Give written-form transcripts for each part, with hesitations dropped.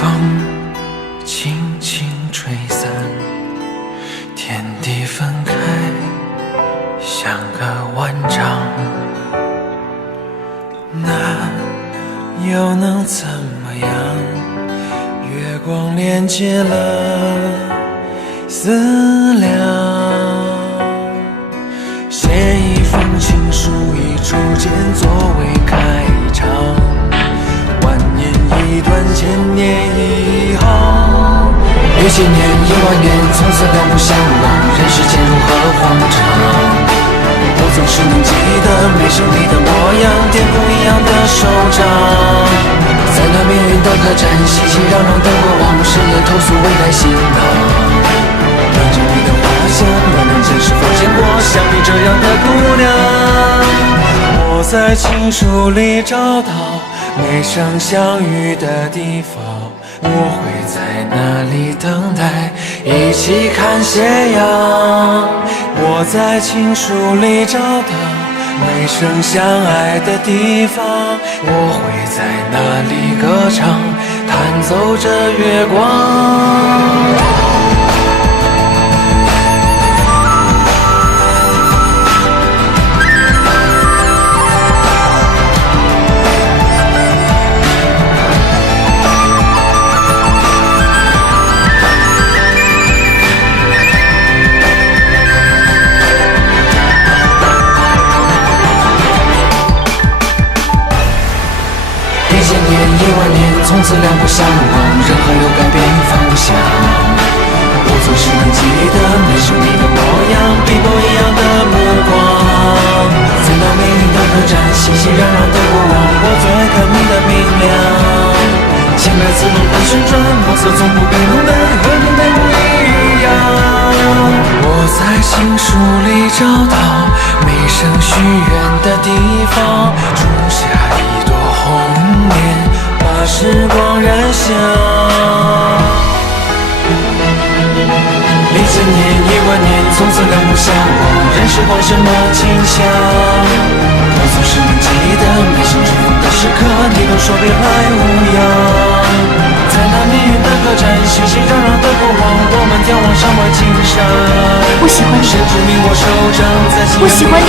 风轻轻吹散，天地分开，像个万丈。那又能怎么样？月光连接了思量，写一封情书，一出间作为开场，万年一段，千年一行。遇千年，一万年，从此两不相忘。人世间如何荒唐？我总是能记得没生你的模样，天空一样的手掌，在那命运的客栈，熙熙攘攘的过往，深夜投宿，微带行囊。闻着你的花香，我们前是否见过像你这样的姑娘？我在情书里找到没生相遇的地方，我会在那里等待，一起看斜阳。我在情书里找到没生相爱的地方，我会在那里歌唱，弹奏着月光。一千年，一万年，从此两不相忘，人海又改变方向。我总是能记得没生你的模样，碧波一样的目光，在那命运的客栈，熙熙攘攘的过往，我最爱看你的明亮。千百次轮回旋转，墨色从不变浓淡，和你的不一样。我在情书里找到没生许愿的地方，种下一朵红莲，把时光燃香。一千年，一万年，从此两不相忘，人世换什么景象？我总是能记得没生重逢的时刻，你都说别来无恙。在那命运的客栈，熙熙攘攘的过往，我们眺望山外青山。我喜欢你，神之名我手掌，在夕阳我喜欢你，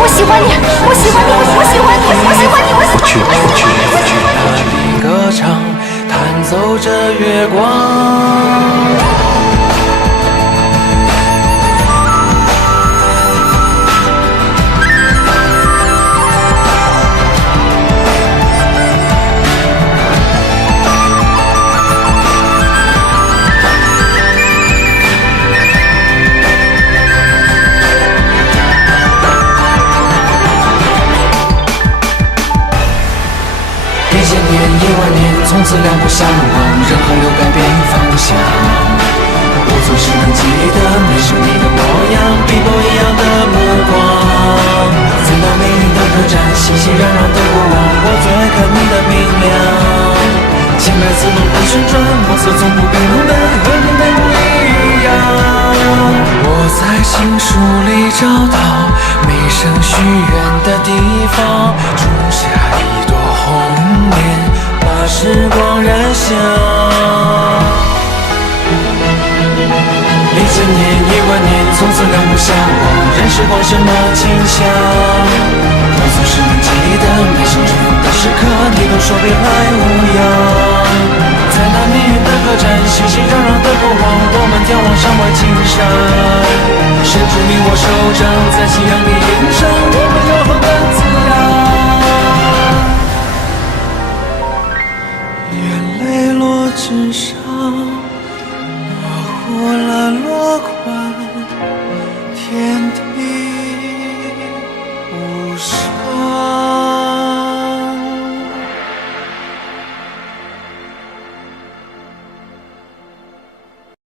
我喜欢你，我喜欢你，我喜欢你，我喜欢你，我喜欢你，我喜欢你，我喜欢你。歌唱，弹奏着月光。一千年，一万年，从此两不相忘，人海又改变方向。我总是能记得没生你的模样，碧波一样的目光，在那命运的客栈，熙熙攘攘的过往，我最爱看你的明亮。千百次轮回旋转，墨色从不变浓淡，和你的不一样。我在情书里找到没生许愿的地方，种下一朵红莲，把时光燃香。一千年，一万年，从此两不相忘，人世换什么景象？我总是能记得没生重逢的时刻，你都说别来无恙。在那命运的客栈，熙熙攘攘的过往，我们眺望山外青山。神之名我手掌，在夕阳里映闪。